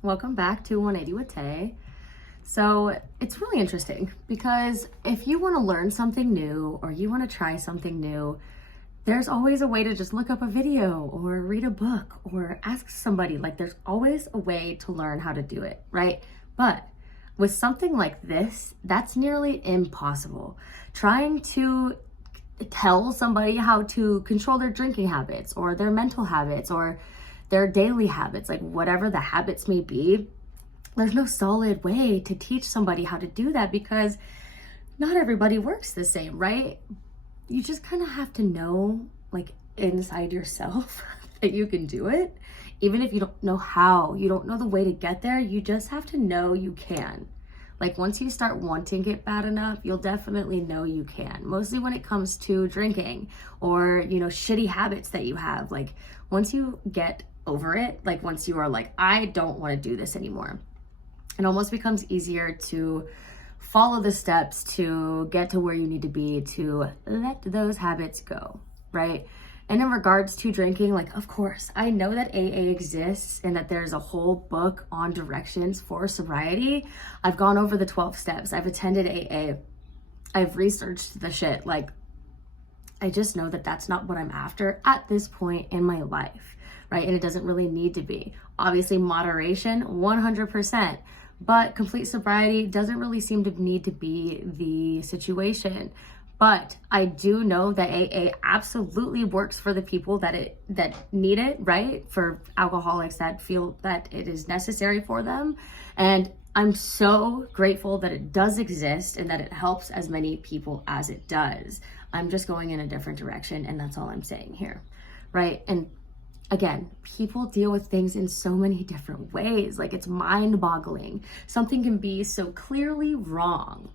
Welcome back to 180 with Tay. So it's really interesting because if you want to learn something new or you want to try something new, there's always a way to just look up a video or read a book or ask somebody. Like there's always a way to learn how to do it, right? But with something like this, that's nearly impossible. Trying to tell somebody how to control their drinking habits or their mental habits or their daily habits, like whatever the habits may be, there's no solid way to teach somebody how to do that because not everybody works the same, right? You just kind of have to know, like inside yourself, that you can do it. Even if you don't know how, you don't know the way to get there, you just have to know you can. Like once you start wanting it bad enough, you'll definitely know you can. Mostly when it comes to drinking or, shitty habits that you have. Like once you get over it, like once you are like, I don't want to do this anymore, it almost becomes easier to follow the steps to get to where you need to be to let those habits go, right? And in regards to drinking, like, of course, I know that AA exists and that there's a whole book on directions for sobriety. I've gone over the 12 steps. I've attended AA. I've researched the shit. Like, I just know that that's not what I'm after at this point in my life, right? And it doesn't really need to be. Obviously, moderation, 100%. But complete sobriety doesn't really seem to need to be the situation. But I do know that AA absolutely works for the people that need it, right? For alcoholics that feel that it is necessary for them. And I'm so grateful that it does exist and that it helps as many people as it does. I'm just going in a different direction, and that's all I'm saying here, right? And again, people deal with things in so many different ways. Like it's mind-boggling. Something can be so clearly wrong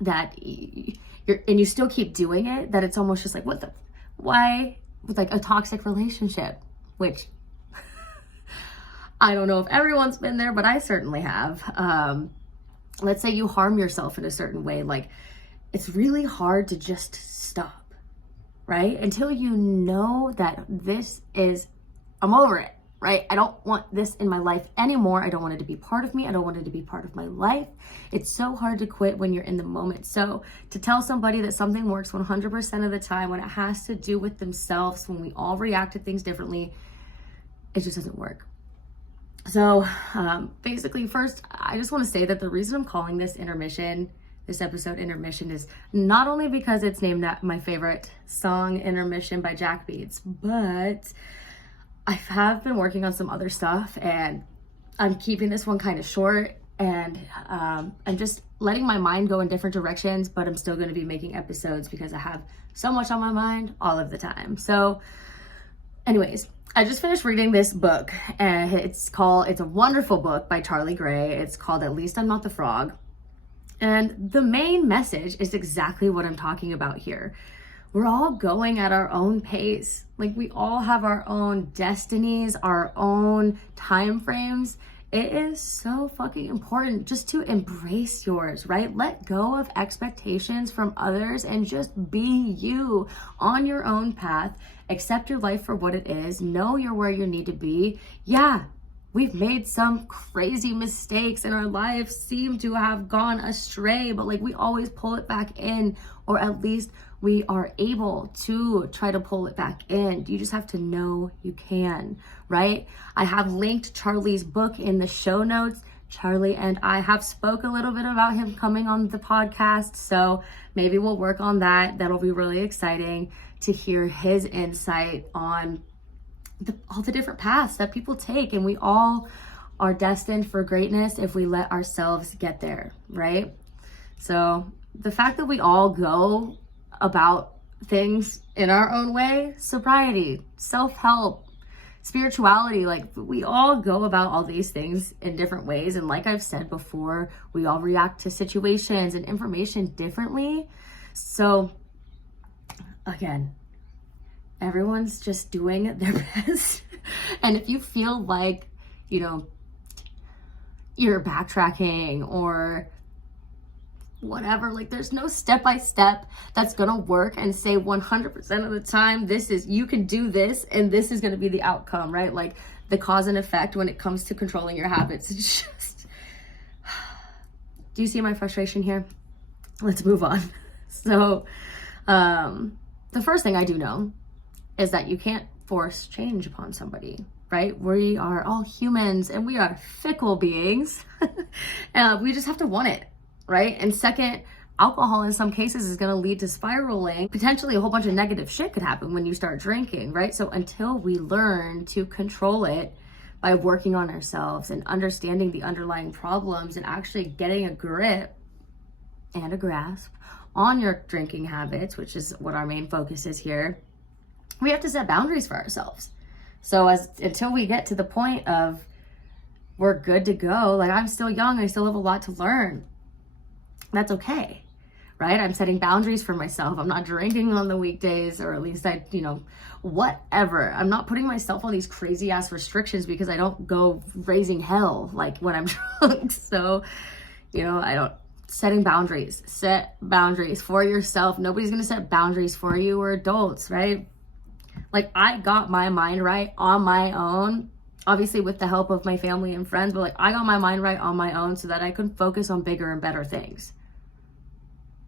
that you still keep doing it, that it's almost just like, why? With like a toxic relationship, which I don't know if everyone's been there, but I certainly have. Let's say you harm yourself in a certain way. Like it's really hard to just stop, right? Until you know that I'm over it, right? I don't want this in my life anymore. I don't want it to be part of me. I don't want it to be part of my life. It's so hard to quit when you're in the moment. So to tell somebody that something works 100% of the time when it has to do with themselves, when we all react to things differently, it just doesn't work. So basically, first, I just want to say that the reason I'm calling this episode Intermission, is not only because it's named after my favorite song, Intermission by Jack Beats, but I have been working on some other stuff and I'm keeping this one kind of short, and I'm just letting my mind go in different directions, but I'm still going to be making episodes because I have so much on my mind all of the time. So anyways, I just finished reading this book and it's a wonderful book by Charlie Gray. It's called At Least I'm Not the Frog. And the main message is exactly what I'm talking about here. We're all going at our own pace. Like we all have our own destinies, our own time frames. It is so fucking important just to embrace yours, right? Let go of expectations from others and just be you on your own path. Accept your life for what it is. Know you're where you need to be. Yeah, we've made some crazy mistakes in our lives, seem to have gone astray, but like we always pull it back in, or at least we are able to try to pull it back in. You just have to know you can, right? I have linked Charlie's book in the show notes. Charlie and I have spoke a little bit about him coming on the podcast, so maybe we'll work on that. That'll be really exciting to hear his insight on all the different paths that people take, and we all are destined for greatness if we let ourselves get there, right? So the fact that we all go about things in our own way, sobriety, self-help, spirituality, like we all go about all these things in different ways. And like I've said before, we all react to situations and information differently. So again, everyone's just doing their best. And if you feel like, you're backtracking or whatever, like there's no step-by-step that's gonna work and say 100% of the time you can do this and this is gonna be the outcome, right? Like the cause and effect when it comes to controlling your habits. It's just, do you see my frustration here? Let's move on. So, the first thing I do know is that you can't force change upon somebody, right? We are all humans and we are fickle beings. We just have to want it, right? And second, alcohol in some cases is going to lead to spiraling. Potentially a whole bunch of negative shit could happen when you start drinking, right? So until we learn to control it by working on ourselves and understanding the underlying problems and actually getting a grip and a grasp on your drinking habits, which is what our main focus is here, we have to set boundaries for ourselves. So until we get to the point of we're good to go, like I'm still young, I still have a lot to learn. That's okay, right? I'm setting boundaries for myself. I'm not drinking on the weekdays, or at least whatever. I'm not putting myself on these crazy ass restrictions because I don't go raising hell like when I'm drunk. So, setting boundaries. Set boundaries for yourself. Nobody's going to set boundaries for you. We're adults, right? Like I got my mind right on my own, obviously with the help of my family and friends, but like I got my mind right on my own so that I could focus on bigger and better things.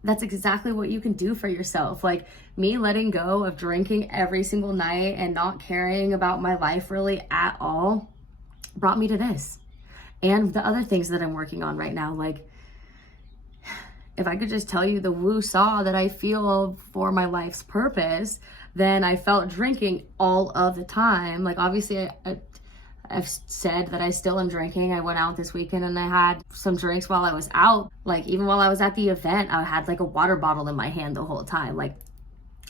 That's exactly what you can do for yourself. Like me letting go of drinking every single night and not caring about my life really at all brought me to this. And the other things that I'm working on right now, like if I could just tell you the woo-saw that I feel for my life's purpose, then I felt drinking all of the time. Like obviously I've said that I still am drinking. I went out this weekend and I had some drinks while I was out. Like even while I was at the event, I had like a water bottle in my hand the whole time. Like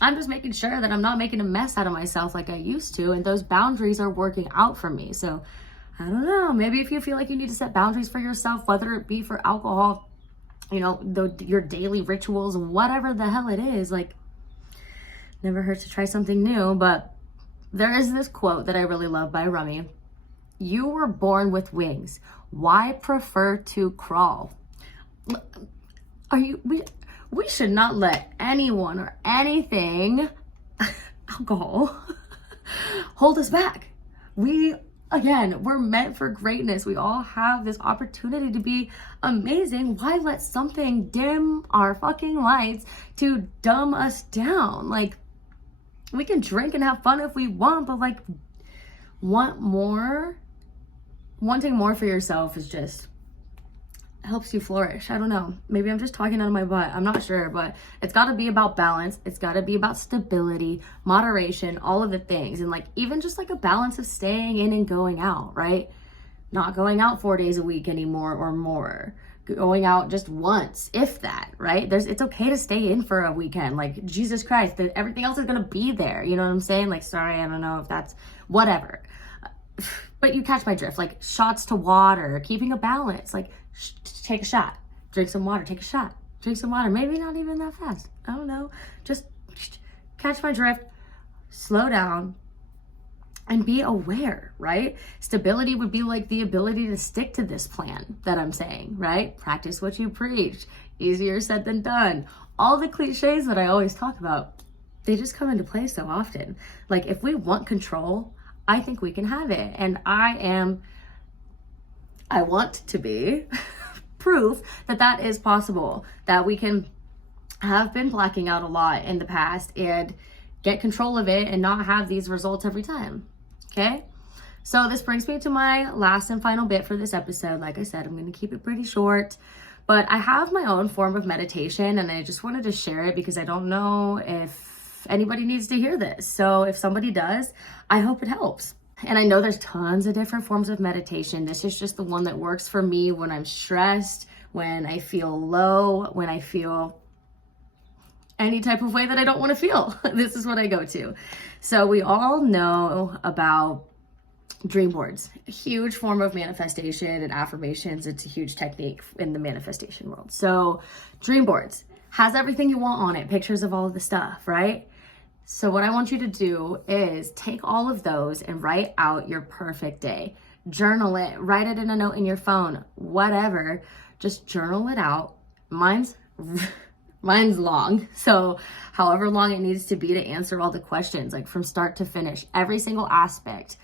I'm just making sure that I'm not making a mess out of myself like I used to. And those boundaries are working out for me. So I don't know, maybe if you feel like you need to set boundaries for yourself, whether it be for alcohol, your daily rituals, whatever the hell it is, like never hurts to try something new. But there is this quote that I really love by Rummy. You were born with wings. Why prefer to crawl? We should not let anyone or anything, alcohol, hold us back. We're meant for greatness. We all have this opportunity to be amazing. Why let something dim our fucking lights to dumb us down? Like, we can drink and have fun if we want, but like, wanting more for yourself is just helps you flourish. I don't know. Maybe I'm just talking out of my butt. I'm not sure, but it's got to be about balance. It's got to be about stability, moderation, all of the things. And like, even just like a balance of staying in and going out, right? Not going out 4 days a week anymore or more. Going out just once, if that, right? It's okay to stay in for a weekend. Like, Jesus Christ, everything else is going to be there. You know what I'm saying? Like, sorry, I don't know if that's whatever. But you catch my drift. Like, shots to water, keeping a balance. Like, take a shot, drink some water, take a shot, drink some water. Maybe not even that fast. I don't know. Just catch my drift, slow down, and be aware, right? Stability would be like the ability to stick to this plan that I'm saying, right? Practice what you preach. Easier said than done. All the cliches that I always talk about, they just come into play so often. Like, if we want control, I think we can have it. And I want to be proof that that is possible, that we can have been blacking out a lot in the past and get control of it and not have these results every time. Okay? So this brings me to my last and final bit for this episode. Like I said, I'm going to keep it pretty short, but I have my own form of meditation and I just wanted to share it because I don't know if anybody needs to hear this. So if somebody does, I hope it helps. And I know there's tons of different forms of meditation. This is just the one that works for me when I'm stressed, when I feel low, when I feel any type of way that I don't want to feel. This is what I go to. So we all know about dream boards, a huge form of manifestation and affirmations. It's a huge technique in the manifestation world. So dream boards has everything you want on it, pictures of all of the stuff, right? So what I want you to do is take all of those and write out your perfect day. Journal it, write it in a note in your phone, whatever. Just journal it out. Mine's long. So however long it needs to be to answer all the questions, like from start to finish, every single aspect.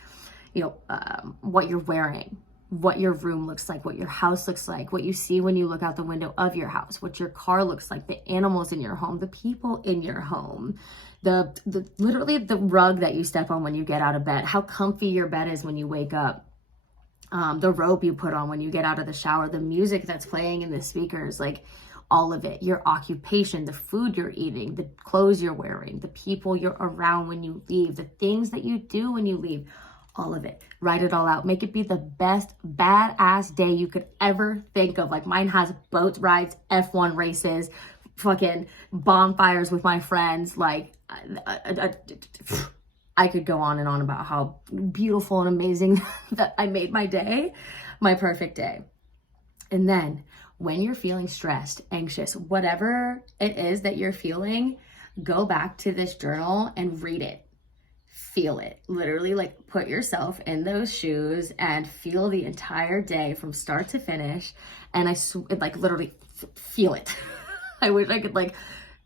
what you're wearing, what your room looks like, what your house looks like, what you see when you look out the window of your house, what your car looks like, the animals in your home, the people in your home, the literally the rug that you step on when you get out of bed, how comfy your bed is when you wake up, the robe you put on when you get out of the shower, the music that's playing in the speakers, like all of it, your occupation, the food you're eating, the clothes you're wearing, the people you're around when you leave, the things that you do when you leave, all of it. Write it all out. Make it be the best badass day you could ever think of. Like mine has boat rides, F1 races, fucking bonfires with my friends. Like I could go on and on about how beautiful and amazing that I made my day, my perfect day. And then when you're feeling stressed, anxious, whatever it is that you're feeling, go back to this journal and read it. Feel it. Literally, like, put yourself in those shoes and feel the entire day from start to finish. And like literally feel it. I wish I could like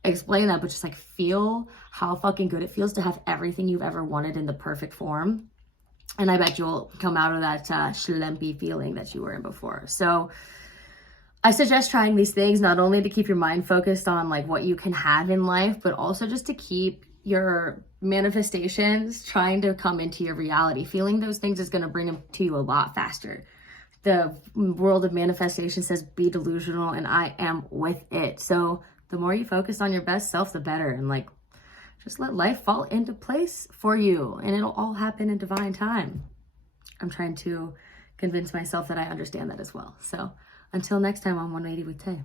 explain that, but just like feel how fucking good it feels to have everything you've ever wanted in the perfect form. And I bet you'll come out of that schlempy feeling that you were in before. So I suggest trying these things, not only to keep your mind focused on like what you can have in life, but also just to keep your manifestations trying to come into your reality. Feeling those things is going to bring them to you a lot faster. The world of manifestation says be delusional, and I am with it. So the more you focus on your best self, the better. And like, just let life fall into place for you, and it'll all happen in divine time. I'm trying to convince myself that I understand that as well. So until next time on 180 with Tay.